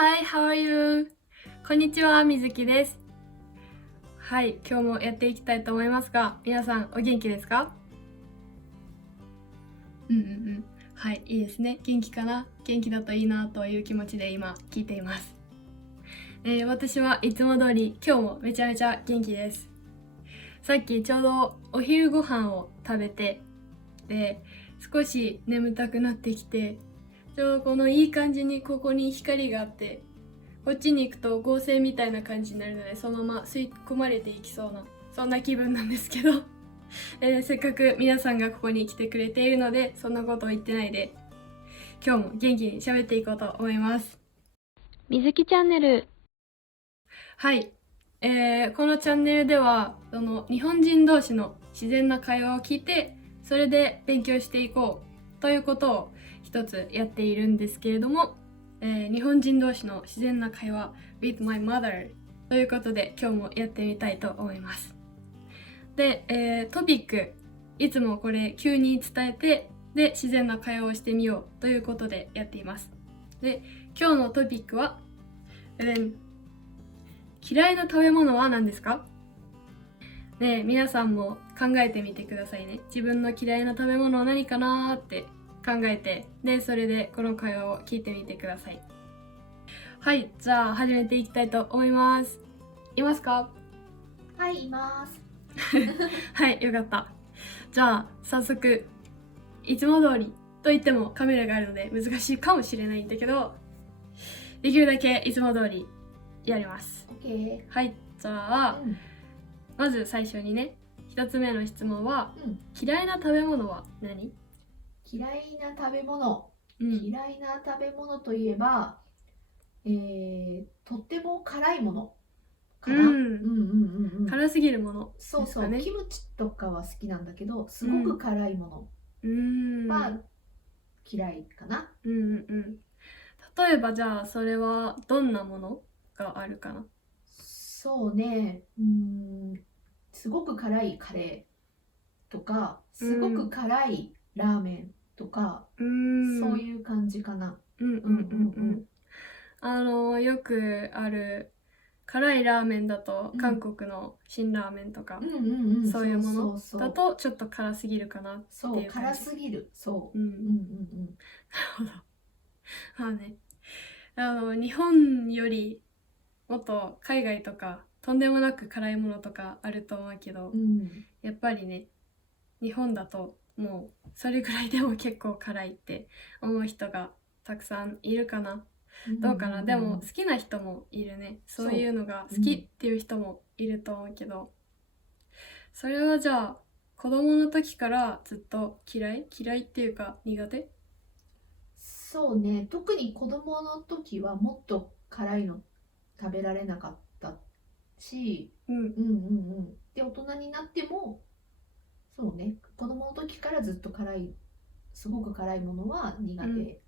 Hi, how are you? こんにちは、みずきです。はい、今日もやっていきたいと思いますが、皆さんお元気ですか？はい、いいですね。元気かな？元気だといいなという気持ちで今聞いています。私はいつも通り今日もめちゃめちゃ元気です。さっきちょうどお昼ご飯を食べて、で、少し眠たくなってきて、ちょうどこのいい感じにここに光があって、こっちに行くと合成みたいな感じになるので、そのまま吸い込まれていきそうな、そんな気分なんですけど、せっかく皆さんがここに来てくれているので、そんなことを言ってないで、今日も元気に喋っていこうと思います。みずきチャンネル。はい、このチャンネルでは日本人同士の自然な会話を聞いて、それで勉強していこうということを一つやっているんですけれども、日本人同士の自然な会話 with my mother ということで今日もやってみたいと思います。で、トピックいつもこれ急に伝えて、で自然な会話をしてみようということでやっています。で、今日のトピックは、嫌いな食べ物は何ですか？ねえ、皆さんも考えてみてくださいね。自分の嫌いな食べ物は何かなーって考えて、で、それでこの会話を聞いてみてください。はい、じゃあ始めていきたいと思います。いますか？はい、います。はい、よかった。じゃあ、早速、いつも通りと言ってもカメラがあるので難しいかもしれないんだけど、できるだけいつも通りやります。OK。はい、じゃあ、まず最初にね、一つ目の質問は、嫌いな食べ物は何？嫌いな食べ物。嫌いな食べ物といえば、とっても辛いものかな。辛すぎるものですかね。そうそう、キムチとかは好きなんだけど、すごく辛いものは嫌いかな。例えばじゃあそれはどんなものがあるかな？そうね、すごく辛いカレーとか、すごく辛いラーメンとか、そういう感じかな。よくある辛いラーメンだと韓国の辛ラーメンとか、そういうものだとちょっと辛すぎるかなっていうそう、辛すぎる。そう。なるほど。まあね、日本よりもっと海外とかとんでもなく辛いものとかあると思うけど、やっぱりね、日本だともうそれぐらいでも結構辛いって思う人がたくさんいるかな。どうかな。でも好きな人もいるね。そういうのが好きっていう人もいると思うけど、それはじゃあ子供の時からずっと嫌いっていうか苦手？そうね、特に子供の時はもっと辛いの食べられなかったし、で、大人になっても、そうね、子供の時からずっと辛い、すごく辛いものは苦手。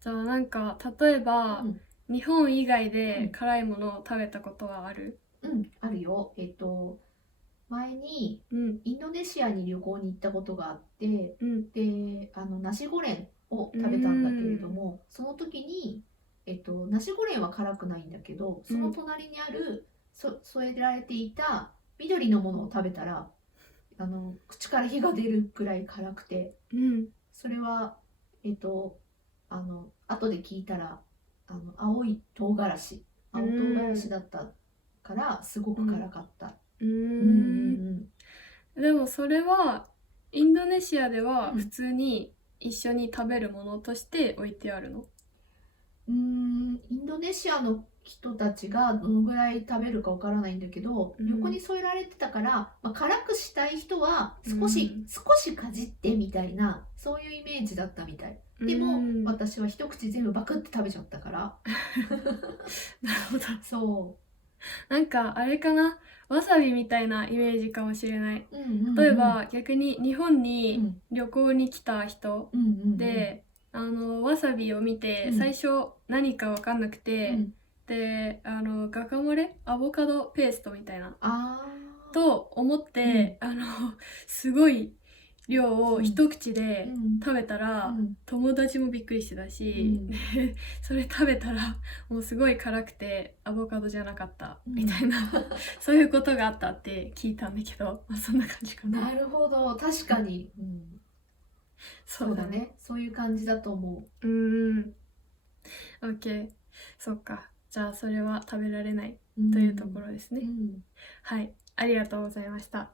じゃあなんか例えば、日本以外で辛いものを食べたことはある？あるよ。前にインドネシアに旅行に行ったことがあって、で、ナシゴレンを食べたんだけれども、その時に、ナシゴレンは辛くないんだけど、その隣にある添えられていた緑のものを食べたら、口から火が出るくらい辛くて、それは、後で聞いたら、青唐辛子だったからすごく辛かった。でもそれはインドネシアでは普通に一緒に食べるものとして置いてあるの？インドネシアの人たちがどのぐらい食べるかわからないんだけど、横に添えられてたから、辛くしたい人は少しかじってみたいな、そういうイメージだったみたい。でも、私は一口全部バクって食べちゃったから。なるほど。そう。なんかあれかな、わさびみたいなイメージかもしれない。例えば逆に日本に旅行に来た人で、わさびを見て最初何か分かんなくて、でガカモレアボカドペーストみたいなと思って、すごい量を一口で食べたら、友達もびっくりしてたし、それ食べたらもうすごい辛くてアボカドじゃなかったみたいな、そういうことがあったって聞いたんだけど、そんな感じかな。なるほど、確かに、そうだね、そういう感じだと思う。OK、 そっか、じゃあそれは食べられないというところですね。はい、ありがとうございました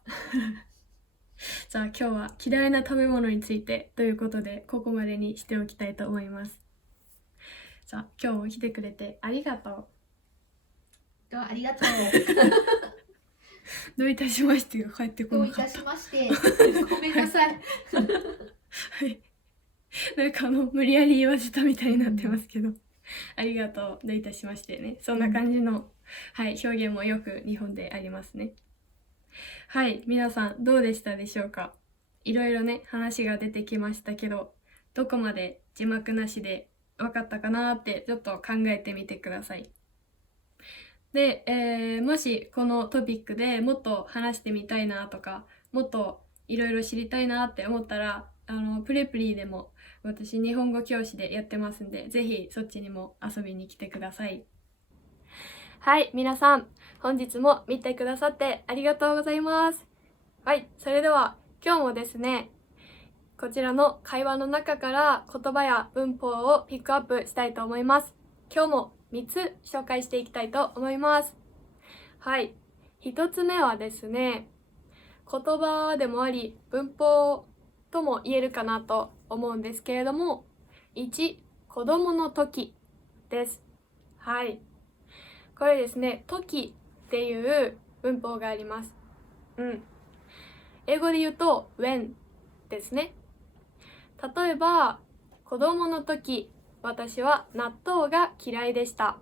じゃあ今日は嫌いな食べ物についてということで、ここまでにしておきたいと思います。じゃあ今日も来てくれてありがとう。ありがとうどういたしましてが帰ってこなかった。どういたしまして。ごめんなさいはい、なんか無理やり言わせたみたいになってますけど、ありがとう、どういたしましてね。そんな感じの、はい、表現もよく日本でありますね。はい、皆さんどうでしたでしょうか。いろいろね、話が出てきましたけど、どこまで字幕なしで分かったかなってちょっと考えてみてください。で、もしこのトピックでもっと話してみたいなとか、もっといろいろ知りたいなって思ったら、プレプリでも私日本語教師でやってますんで、ぜひそっちにも遊びに来てください。はい、皆さん本日も見てくださってありがとうございます。はい、それでは今日もですね、こちらの会話の中から言葉や文法をピックアップしたいと思います。今日も3つ紹介していきたいと思います。はい、1つ目はですね、言葉でもあり文法とも言えるかなと思うんですけれども、1、子供の時です。はい、これですね、時っていう文法があります。英語で言うと when ですね。例えば、子供の時、私は納豆が嫌いでした。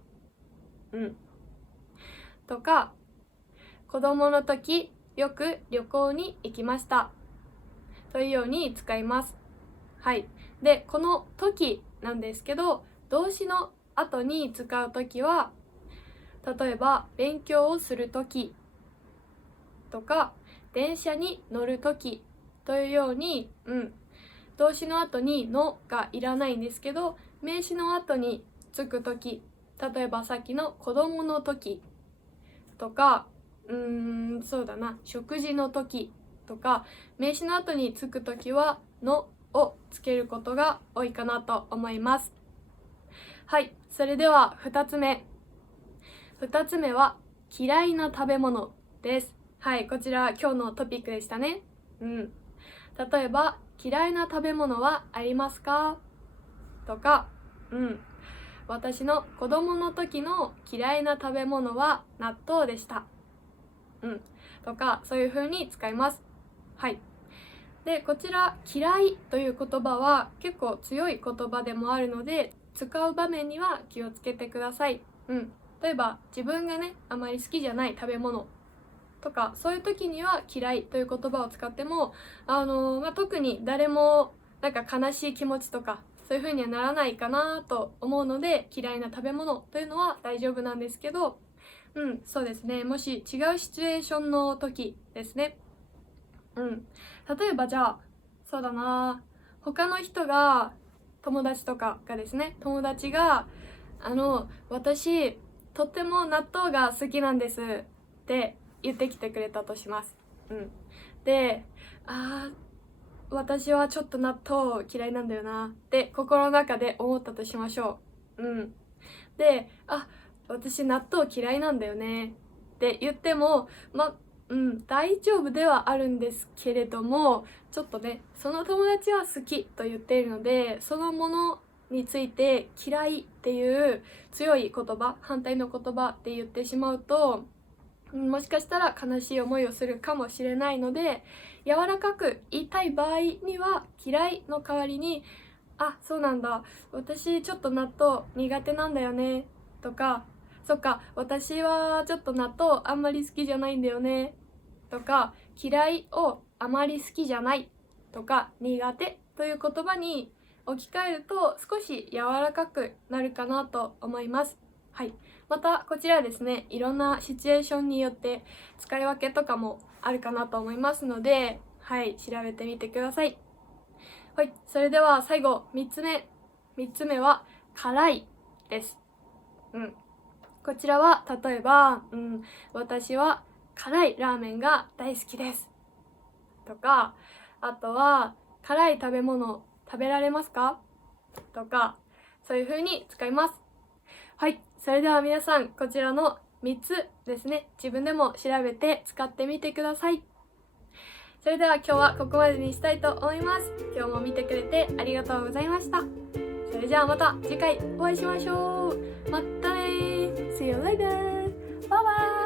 とか、子供の時、よく旅行に行きました。というように使います。はい。で、この時なんですけど、動詞の後に使う時は、例えば勉強をするときとか電車に乗るときというように、動詞の後にのがいらないんですけど、名詞の後につくとき、例えばさっきの子供のときとか、そうだな、食事のときとか、名詞の後につくときはのをつけることが多いかなと思います。はい、それでは2つ目。2つ目は嫌いな食べ物です。はい、こちら今日のトピックでしたね。例えば、嫌いな食べ物はありますか？とか、私の子供の時の嫌いな食べ物は納豆でした。とか、そういう風に使います。はい。で、こちら嫌いという言葉は結構強い言葉でもあるので、使う場面には気をつけてください。例えば自分がね、あまり好きじゃない食べ物とか、そういう時には嫌いという言葉を使っても、特に誰もなんか悲しい気持ちとかそういう風にはならないかなと思うので、嫌いな食べ物というのは大丈夫なんですけど、そうですね、もし違うシチュエーションの時ですね。例えばじゃあ、そうだな、他の人が、友達とかがですね、友達が私とっても納豆が好きなんですって言ってきてくれたとします。で、私はちょっと納豆嫌いなんだよなって心の中で思ったとしましょう。で、私納豆嫌いなんだよねって言っても、大丈夫ではあるんですけれども、ちょっとね、その友達は好きと言っているので、そのものについて嫌いっていう強い言葉、反対の言葉って言ってしまうと、もしかしたら悲しい思いをするかもしれないので、柔らかく言いたい場合には嫌いの代わりに、そうなんだ、私ちょっと納豆苦手なんだよねとか、そっか、私はちょっと納豆あんまり好きじゃないんだよねとか、嫌いをあまり好きじゃないとか苦手という言葉に置き換えると少し柔らかくなるかなと思います。はい。またこちらですね、いろんなシチュエーションによって使い分けとかもあるかなと思いますので、はい調べてみてください。はい、それでは最後3つ目は辛いです。こちらは例えば、私は辛いラーメンが大好きですとか、あとは辛い食べ物食べられますかとか、そういう風に使います。はい、それでは皆さんこちらの3つですね、自分でも調べて使ってみてください。それでは今日はここまでにしたいと思います。今日も見てくれてありがとうございました。それじゃあまた次回お会いしましょう。またねー。See you later. Bye bye.